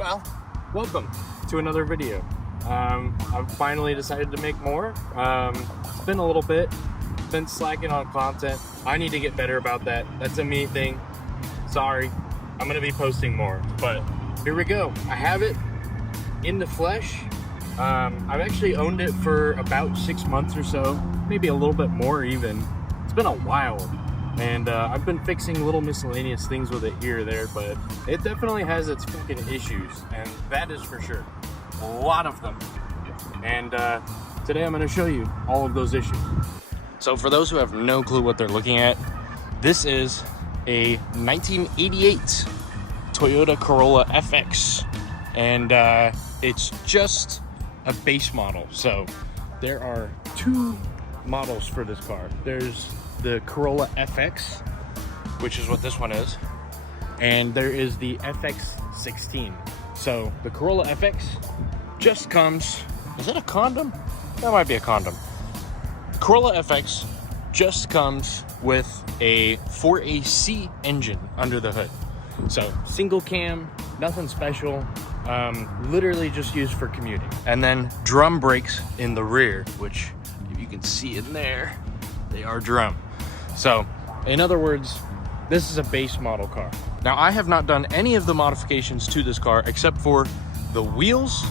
Well, welcome to another video. I've finally decided to make more. It's been a little bit, been slacking on content. I need to get better about that. That's a me thing. Sorry, I'm gonna be posting more, but here we go. I have it in the flesh. I've actually owned it for about 6 months or so, maybe a little bit more even. It's been a while. And I've been fixing little miscellaneous things with it here or there, but it definitely has its fucking issues, and that is for sure. A lot of them. And today I'm going to show you all of those issues. So for those who have no clue what they're looking at, this is a 1988 Toyota Corolla FX, and it's just a base model. So there are two models for this car. There's the Corolla FX, which is what this one is, and there is the FX16. So the Corolla FX just comes, is it a condom? That might be a condom. Corolla FX just comes with a 4AC engine under the hood. So single cam, nothing special, literally just used for commuting. And then drum brakes in the rear, which if you can see in there, they are drum. So, in other words, this is a base model car. Now, I have not done any of the modifications to this car except for the wheels,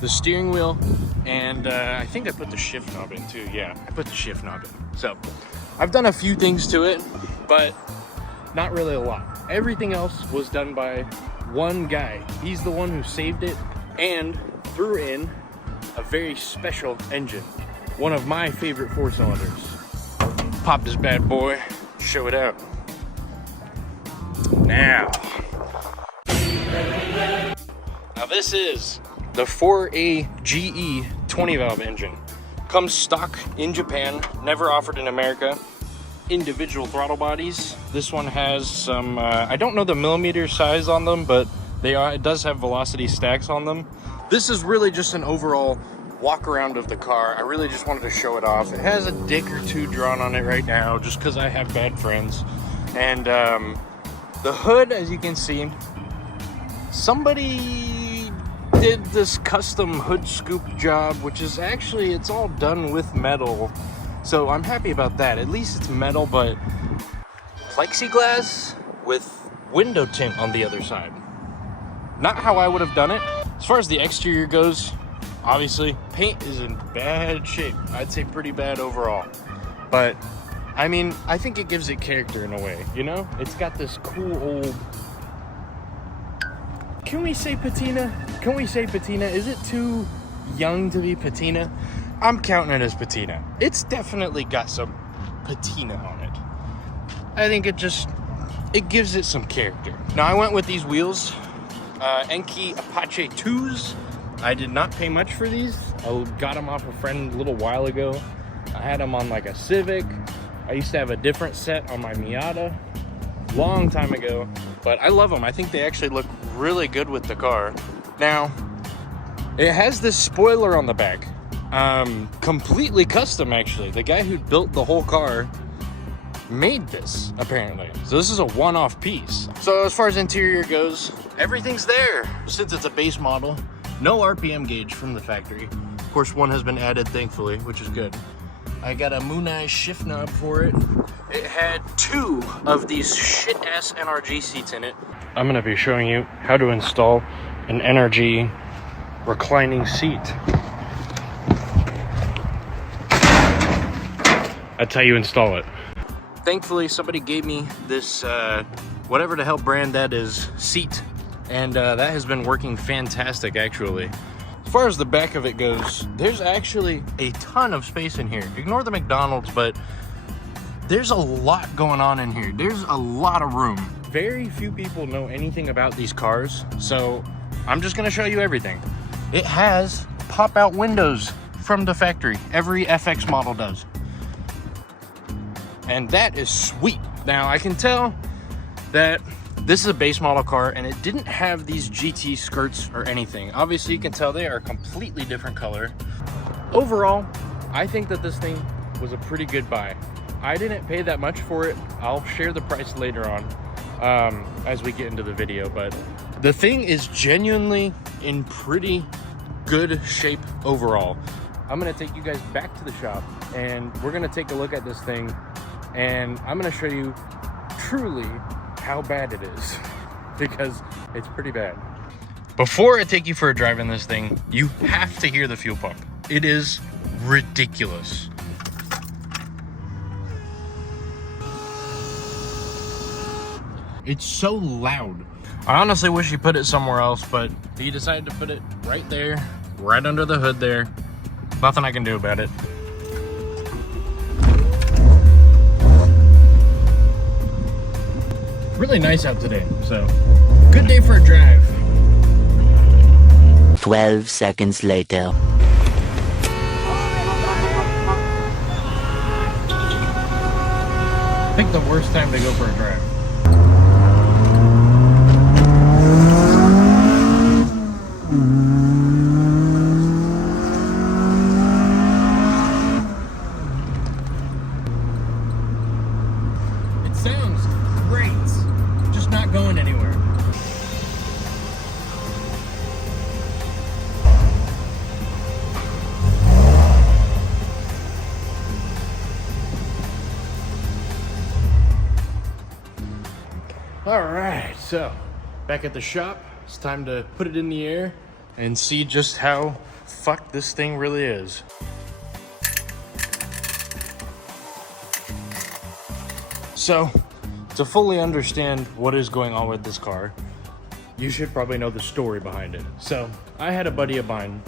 the steering wheel, and I think I put the shift knob in too. Yeah, I put the shift knob in. So, I've done a few things to it, but not really a lot. Everything else was done by one guy. He's the one who saved it and threw in a very special engine. One of my favorite 4-cylinders. Pop this bad boy, show it out. Now this is the 4A GE 20 valve engine. Comes stock in Japan, never offered in America. Individual throttle bodies. This one has some, I don't know the millimeter size on them, but it does have velocity stacks on them. This is really just an overall walk around of the car. I really just wanted to show it off. It has a dick or two drawn on it right now just because I have bad friends. And the hood, as you can see, somebody did this custom hood scoop job, which is actually, it's all done with metal. So I'm happy about that. At least it's metal, but plexiglass with window tint on the other side. Not how I would have done it. As far as the exterior goes, obviously, paint is in bad shape. I'd say pretty bad overall. But, I mean, I think it gives it character in a way, you know? It's got this cool old... Can we say patina? Can we say patina? Is it too young to be patina? I'm counting it as patina. It's definitely got some patina on it. I think it gives it some character. Now, I went with these wheels, Enki Apache 2s. I did not pay much for these. I got them off a friend a little while ago. I had them on like a Civic. I used to have a different set on my Miata long time ago, but I love them. I think they actually look really good with the car. Now, it has this spoiler on the back. Completely custom, actually. The guy who built the whole car made this, apparently. So this is a one-off piece. So as far as interior goes, everything's there. Since it's a base model, no RPM gauge from the factory. Of course, one has been added, thankfully, which is good. I got a Mooneye shift knob for it. It had 2 of these shit-ass NRG seats in it. I'm gonna be showing you how to install an NRG reclining seat. That's how you install it. Thankfully, somebody gave me this, whatever the hell brand that is, seat. And that has been working fantastic, actually. As far as the back of it goes, there's actually a ton of space in here. Ignore the McDonald's, but there's a lot going on in here. There's a lot of room. Very few people know anything about these cars, so I'm just gonna show you everything. It has pop-out windows from the factory. Every FX model does. And that is sweet. Now, I can tell that this is a base model car and it didn't have these GT skirts or anything. Obviously, you can tell they are a completely different color. Overall, I think that this thing was a pretty good buy. I didn't pay that much for it. I'll share the price later on. as we get into the video, but the thing is genuinely in pretty good shape overall. I'm gonna take you guys back to the shop and we're gonna take a look at this thing, and I'm gonna show you truly how bad it is because it's pretty bad. Before I take you for a drive in this thing, you have to hear the fuel pump. It is ridiculous. It's so loud. I honestly wish he put it somewhere else, but he decided to put it right there, right under the hood there. Nothing I can do about it. Really nice out today, so good day for a drive. 12 seconds later. I think the worst time to go for a drive. It sounds great, just not going anywhere. All right, so back at the shop, it's time to put it in the air and see just how fucked this thing really is. So, to fully understand what is going on with this car, you should probably know the story behind it. So, I had a buddy of mine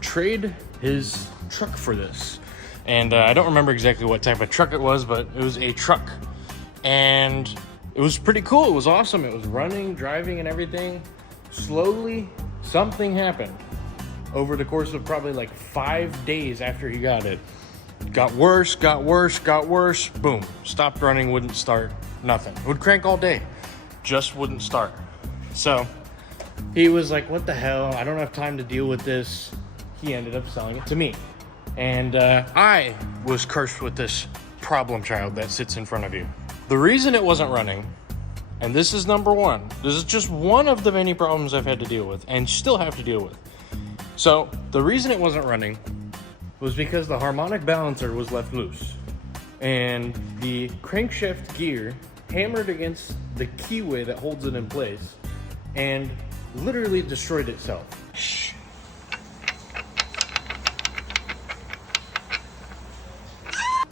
trade his truck for this. And I don't remember exactly what type of truck it was, but it was a truck. And it was pretty cool. It was awesome. It was running, driving, and everything. Slowly, something happened over the course of probably like 5 days after he got it. Got worse, got worse, got worse. Boom. Stopped running, wouldn't start, nothing. Would crank all day, just wouldn't start. So he was like, what the hell? I don't have time to deal with this. He ended up selling it to me. And I was cursed with this problem child that sits in front of you. The reason it wasn't running, and this is number one, this is just one of the many problems I've had to deal with and still have to deal with. So the reason it wasn't running was because the harmonic balancer was left loose and the crankshaft gear hammered against the keyway that holds it in place and literally destroyed itself.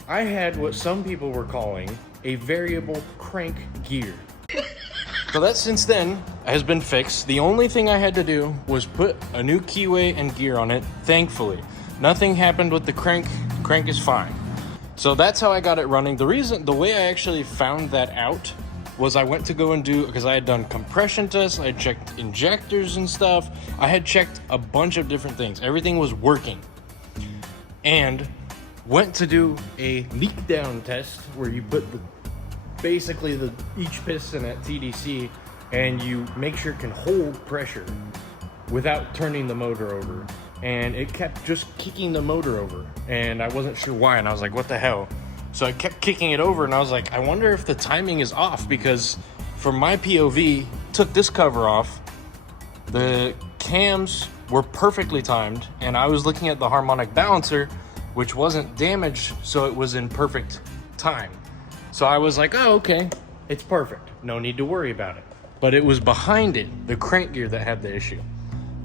I had what some people were calling a variable crank gear. So that since then has been fixed. The only thing I had to do was put a new keyway and gear on it, thankfully. Nothing happened with the crank. The crank is fine. So that's how I got it running. The way I actually found that out was I went to go and do, because I had done compression tests, I had checked injectors and stuff. I had checked a bunch of different things. Everything was working. And went to do a leak down test where you put basically each piston at TDC and you make sure it can hold pressure without turning the motor over. And it kept just kicking the motor over and I wasn't sure why, and I was like, what the hell? So I kept kicking it over and I was like, I wonder if the timing is off, because from my POV, took this cover off, the cams were perfectly timed, and I was looking at the harmonic balancer, which wasn't damaged, so it was in perfect time. So I was like, oh, okay, it's perfect. No need to worry about it. But it was behind it, the crank gear, that had the issue.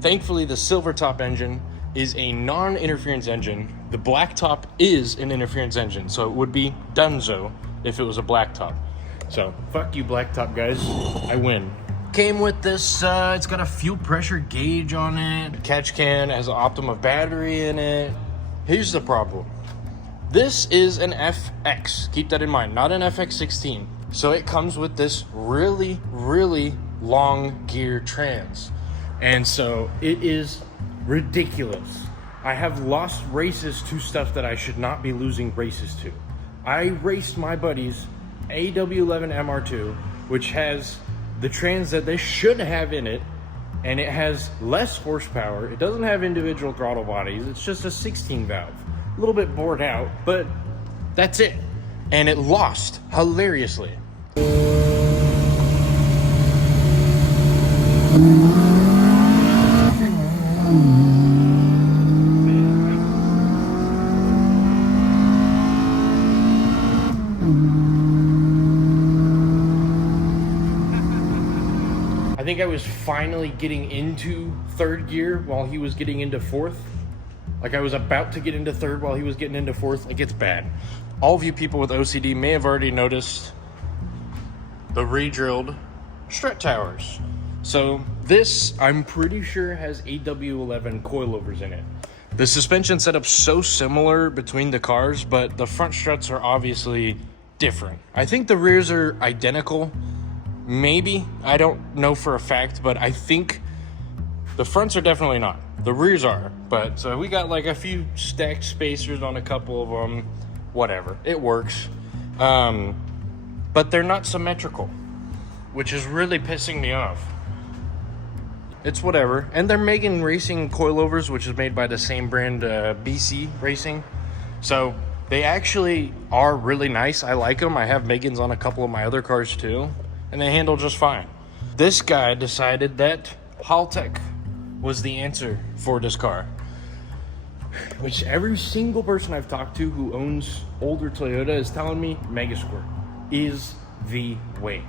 Thankfully, the silver top engine is a non-interference engine. The black top is an interference engine, so it would be donezo if it was a black top. So, fuck you, black top guys. I win. Came with this, it's got a fuel pressure gauge on it. Catch can, has an Optima battery in it. Here's the problem. This is an FX. Keep that in mind, not an FX16. So it comes with this really, really long gear trans. And so it is ridiculous. I have lost races to stuff that I should not be losing races to. I raced my buddy's AW11 MR2, which has the trans that they should have in it, and it has less horsepower. It doesn't have individual throttle bodies. It's just a 16 valve. A little bit bored out, but that's it. And it lost hilariously. I think I was finally getting into third gear while he was getting into fourth. Like I was about to get into third while he was getting into fourth. It gets bad. All of you people with OCD may have already noticed the re-drilled strut towers. So this, I'm pretty sure, has AW11 coilovers in it. The suspension setup's so similar between the cars, but the front struts are obviously different. I think the rears are identical. Maybe, I don't know for a fact, but I think the fronts are definitely not. The rears are, but so we got like a few stacked spacers on a couple of them. Whatever, it works. But they're not symmetrical, which is really pissing me off. It's whatever. And they're making racing coilovers, which is made by the same brand, BC Racing. So they actually are really nice. I like them. I have Megans on a couple of my other cars too, and they handle just fine. This guy decided that Haltech was the answer for this car, which every single person I've talked to who owns older Toyota is telling me Mega Squirt is the way.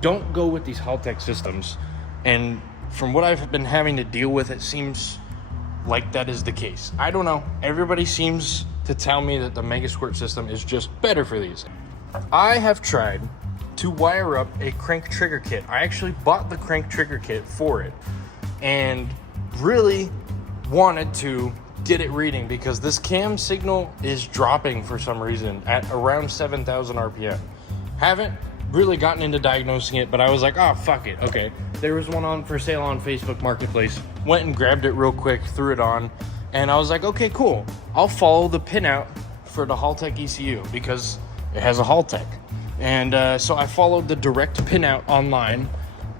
Don't go with these Haltech systems. And from what I've been having to deal with, it seems like that is the case. I don't know. Everybody seems to tell me that the Mega Squirt system is just better for these. I have tried to wire up a crank trigger kit. I actually bought the crank trigger kit for it and really wanted to get it reading because this cam signal is dropping for some reason at around 7,000 RPM. Haven't really gotten into diagnosing it, but I was like, oh, fuck it. Okay. There was one on for sale on Facebook Marketplace. Went and grabbed it real quick, threw it on, and I was like, okay, cool. I'll follow the pinout for the Haltech ECU because it has a Haltech. And so I followed the direct pinout online.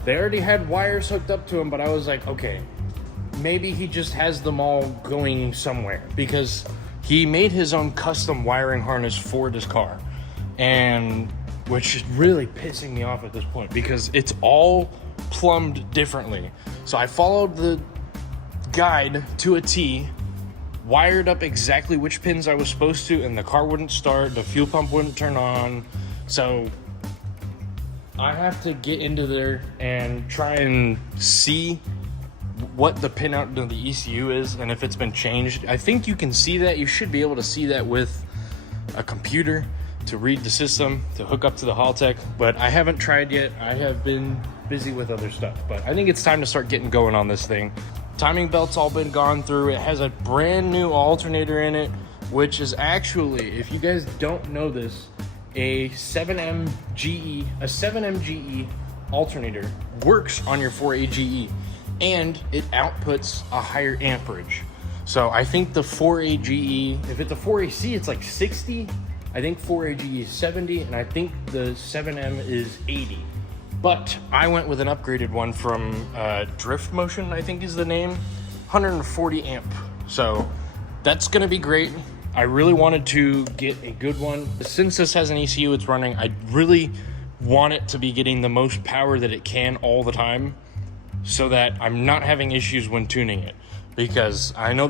They already had wires hooked up to them, but I was like, okay, maybe he just has them all going somewhere because he made his own custom wiring harness for this car, and which is really pissing me off at this point because it's all plumbed differently. So I followed the guide to a T, wired up exactly which pins I was supposed to, and the car wouldn't start, the fuel pump wouldn't turn on. So I have to get into there and try and see what the pinout to the ECU is and if it's been changed. I think you can see that. You should be able to see that with a computer to read the system, to hook up to the Haltech, but I haven't tried yet. I have been busy with other stuff, but I think it's time to start getting going on this thing. Timing belt's all been gone through. It has a brand new alternator in it, which is actually, if you guys don't know this, a 7M GE alternator works on your 4A GE, and it outputs a higher amperage. So I think the 4A GE, if it's a 4AC, it's like 60. I think 4A GE is 70, and I think the 7M is 80. But I went with an upgraded one from Drift Motion, I think is the name, 140 amp. So that's gonna be great. I really wanted to get a good one. Since this has an ECU it's running, I really want it to be getting the most power that it can all the time so that I'm not having issues when tuning it. Because I know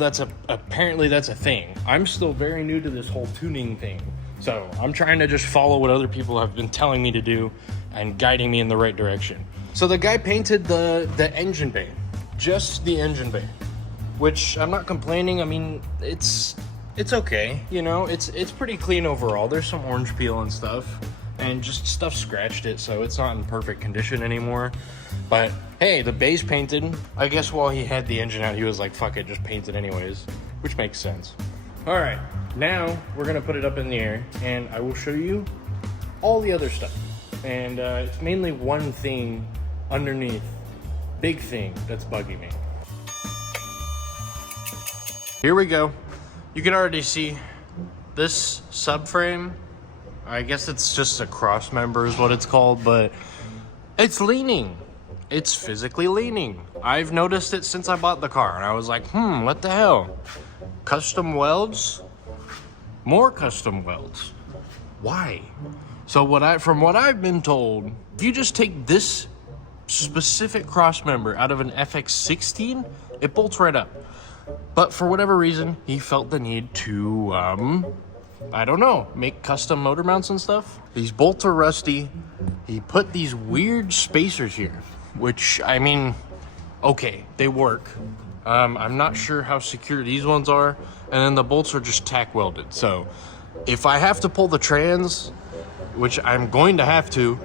apparently that's a thing. I'm still very new to this whole tuning thing. So I'm trying to just follow what other people have been telling me to do and guiding me in the right direction. So the guy painted the engine bay, just the engine bay, which I'm not complaining. I mean, it's okay, you know, it's pretty clean overall. There's some orange peel and stuff, and just stuff scratched it, so it's not in perfect condition anymore. But hey, the bay's painted. I guess while he had the engine out, he was like, fuck it, just paint it anyways, which makes sense. All right, now we're gonna put it up in the air, and I will show you all the other stuff. And it's mainly one thing underneath, big thing that's bugging me. Here we go. You can already see this subframe. I guess it's just a cross member is what it's called, but it's leaning. It's physically leaning. I've noticed it since I bought the car, and I was like, what the hell? Custom welds? More custom welds. Why? So from what I've been told, if you just take this specific cross member out of an FX16, it bolts right up. But for whatever reason, he felt the need to, I don't know, make custom motor mounts and stuff. These bolts are rusty. He put these weird spacers here, which, I mean, okay, they work. I'm not sure how secure these ones are. And then the bolts are just tack welded. So if I have to pull the trans, which I'm going to have to,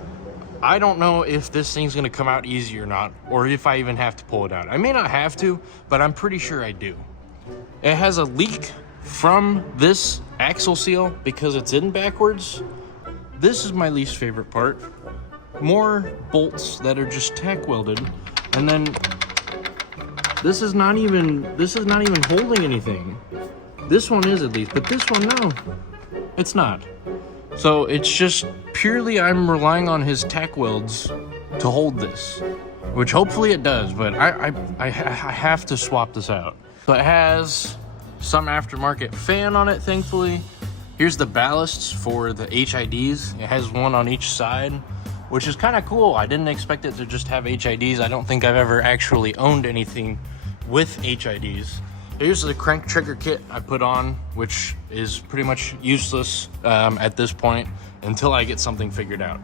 I don't know if this thing's gonna come out easy or not, or if I even have to pull it out. I may not have to, but I'm pretty sure I do. It has a leak from this axle seal because it's in backwards. This is my least favorite part. More bolts that are just tack welded, and then this is not even holding anything. This one is at least, but this one, no, it's not. So it's just purely I'm relying on his tack welds to hold this, which hopefully it does, but I have to swap this out. So it has some aftermarket fan on it, thankfully. Here's the ballasts for the HIDs. It has one on each side, which is kind of cool. I didn't expect it to just have HIDs. I don't think I've ever actually owned anything with HIDs. Here's the crank trigger kit I put on, which is pretty much useless at this point until I get something figured out.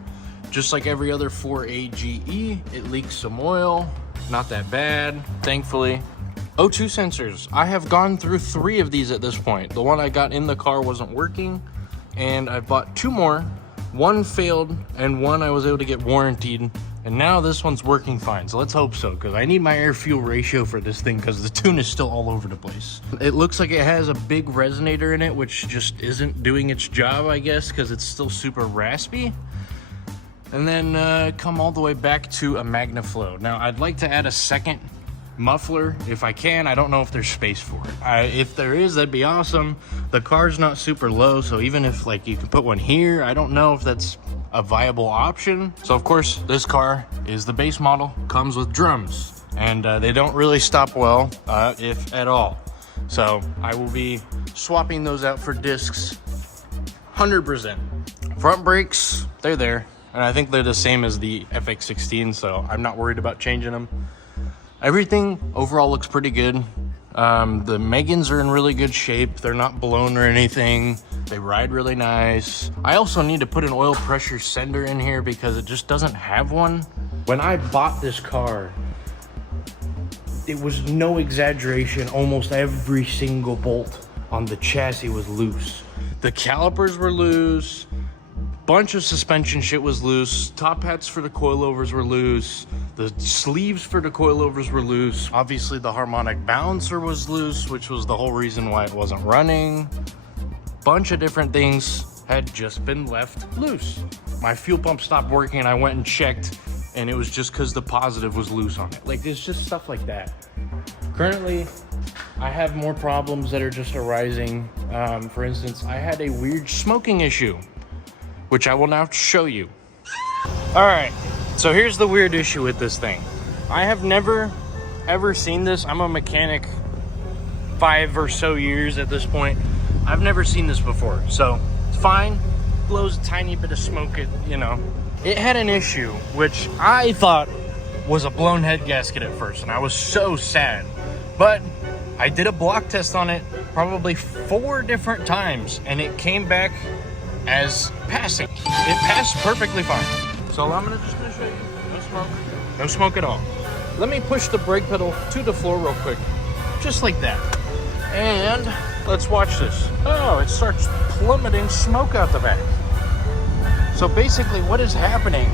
Just like every other 4AGE, it leaks some oil. Not that bad, thankfully. O2 sensors. I have gone through 3 of these at this point. The one I got in the car wasn't working, and I bought 2 more. One failed, and one I was able to get warranted. And now this one's working fine, so let's hope so, because I need my air-fuel ratio for this thing because the tune is still all over the place. It looks like it has a big resonator in it, which just isn't doing its job, I guess, because it's still super raspy. And then come all the way back to a MagnaFlow. Now, I'd like to add a second muffler if I can. I don't know if there's space for it. If there is, that'd be awesome. The car's not super low, so even if like you can put one here, I don't know if that's a viable option. So of course this car is the base model, comes with drums, and they don't really stop well, if at all. So I will be swapping those out for discs 100%. Front brakes, they're there, and I think they're the same as the FX16, so I'm not worried about changing them. Everything overall looks pretty good. The Megans are in really good shape. They're not blown or anything. They ride really nice. I also need to put an oil pressure sender in here because it just doesn't have one. When I bought this car, it was no exaggeration. Almost every single bolt on the chassis was loose. The calipers were loose. Bunch of suspension shit was loose. Top hats for the coilovers were loose. The sleeves for the coilovers were loose. Obviously the harmonic balancer was loose, which was the whole reason why it wasn't running. Bunch of different things had just been left loose. My fuel pump stopped working and I went and checked, and it was just because the positive was loose on it. Like, there's just stuff like that. Currently, I have more problems that are just arising. For instance, I had a weird smoking issue, which I will now show you. All right, so here's the weird issue with this thing. I have never, ever seen this. I'm a mechanic 5 or so years at this point. I've never seen this before, so it's fine. Blows a tiny bit of smoke, you know. It had an issue, which I thought was a blown head gasket at first, and I was so sad. But I did a block test on it probably 4 different times, and it came back as passing. It passed perfectly fine. So I'm just gonna show you, no smoke. No smoke at all. Let me push the brake pedal to the floor real quick, just like that. And let's watch this. Oh, it starts plummeting smoke out the back. So basically what is happening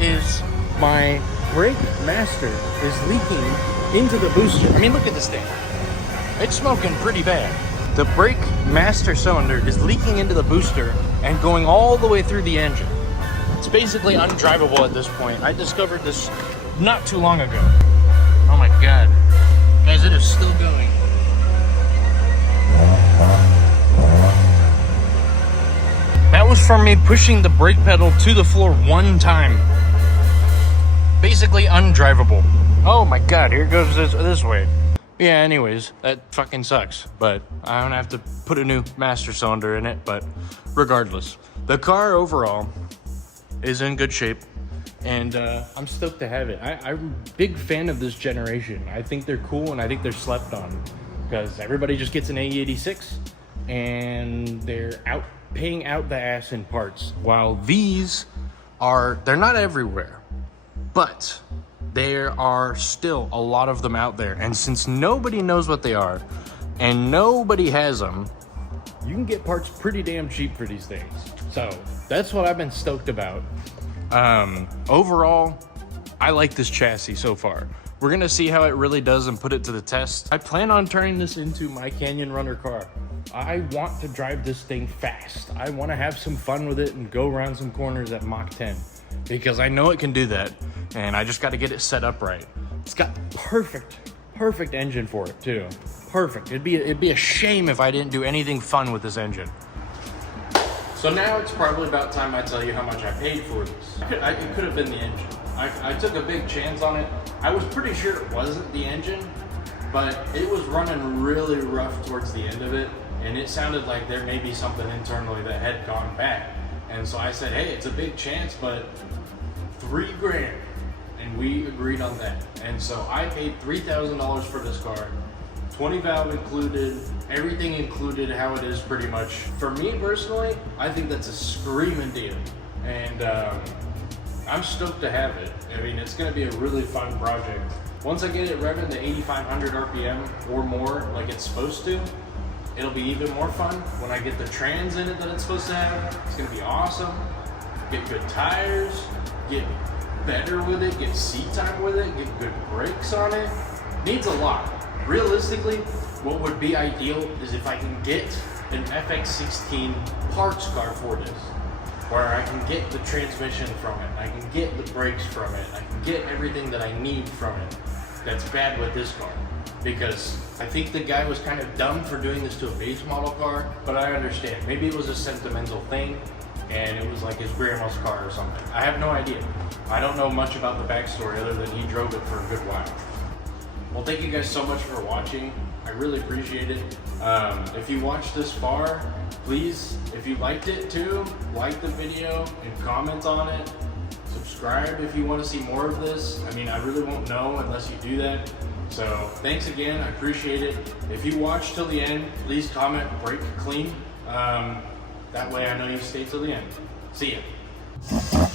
is my brake master is leaking into the booster. I mean, look at this thing. It's smoking pretty bad. The brake master cylinder is leaking into the booster and going all the way through the engine. It's basically undrivable at this point. I discovered this not too long ago. Oh my God. Guys, it is still going. That was from me pushing the brake pedal to the floor 1 time. Basically undrivable. Oh my God, here goes this way. Yeah, anyways, that fucking sucks, but I don't have to put a new master cylinder in it. But regardless, the car overall is in good shape, and I'm stoked to have it. I'm a big fan of this generation. I think they're cool, and I think they're slept on, because everybody just gets an AE86 and they're paying out the ass in parts, while these they're not everywhere, but there are still a lot of them out there. And since nobody knows what they are and nobody has them, you can get parts pretty damn cheap for these things. So that's what I've been stoked about. Overall, I like this chassis so far. We're gonna see how it really does and put it to the test. I plan on turning this into my Canyon Runner car. I want to drive this thing fast. I want to have some fun with it and go around some corners at Mach 10, because I know it can do that, and I just got to get it set up right. It's got perfect engine for it too. Perfect. It'd be a shame if I didn't do anything fun with this engine. So now it's probably about time I tell you how much I paid for this. It could have been the engine. I took a big chance on it. I was pretty sure it wasn't the engine, but it was running really rough towards the end of it, and it sounded like there may be something internally that had gone bad. And so I said, hey, it's a big chance, but $3,000. And we agreed on that. And so I paid $3,000 for this car, 20 valve included, everything included, how it is pretty much. For me personally, I think that's a screaming deal. And I'm stoked to have it. I mean, it's gonna be a really fun project. Once I get it revving to 8,500 RPM or more, like it's supposed to, it'll be even more fun. When I get the trans in it that it's supposed to have, it's gonna be awesome. Get good tires, get better with it, get seat time with it, get good brakes on it. Needs a lot. Realistically, what would be ideal is if I can get an FX16 parts car for this, where I can get the transmission from it, I can get the brakes from it, I can get everything that I need from it that's bad with this car. Because I think the guy was kind of dumb for doing this to a base model car, but I understand. Maybe it was a sentimental thing, and it was like his grandma's car or something. I have no idea. I don't know much about the backstory other than he drove it for a good while. Well, thank you guys so much for watching. I really appreciate it. If you watched this far, please, if you liked it too, like the video and comment on it. Subscribe if you want to see more of this. I mean, I really won't know unless you do that. So thanks again, I appreciate it. If you watch till the end, please comment brake clean. That way I know you stayed till the end. See ya.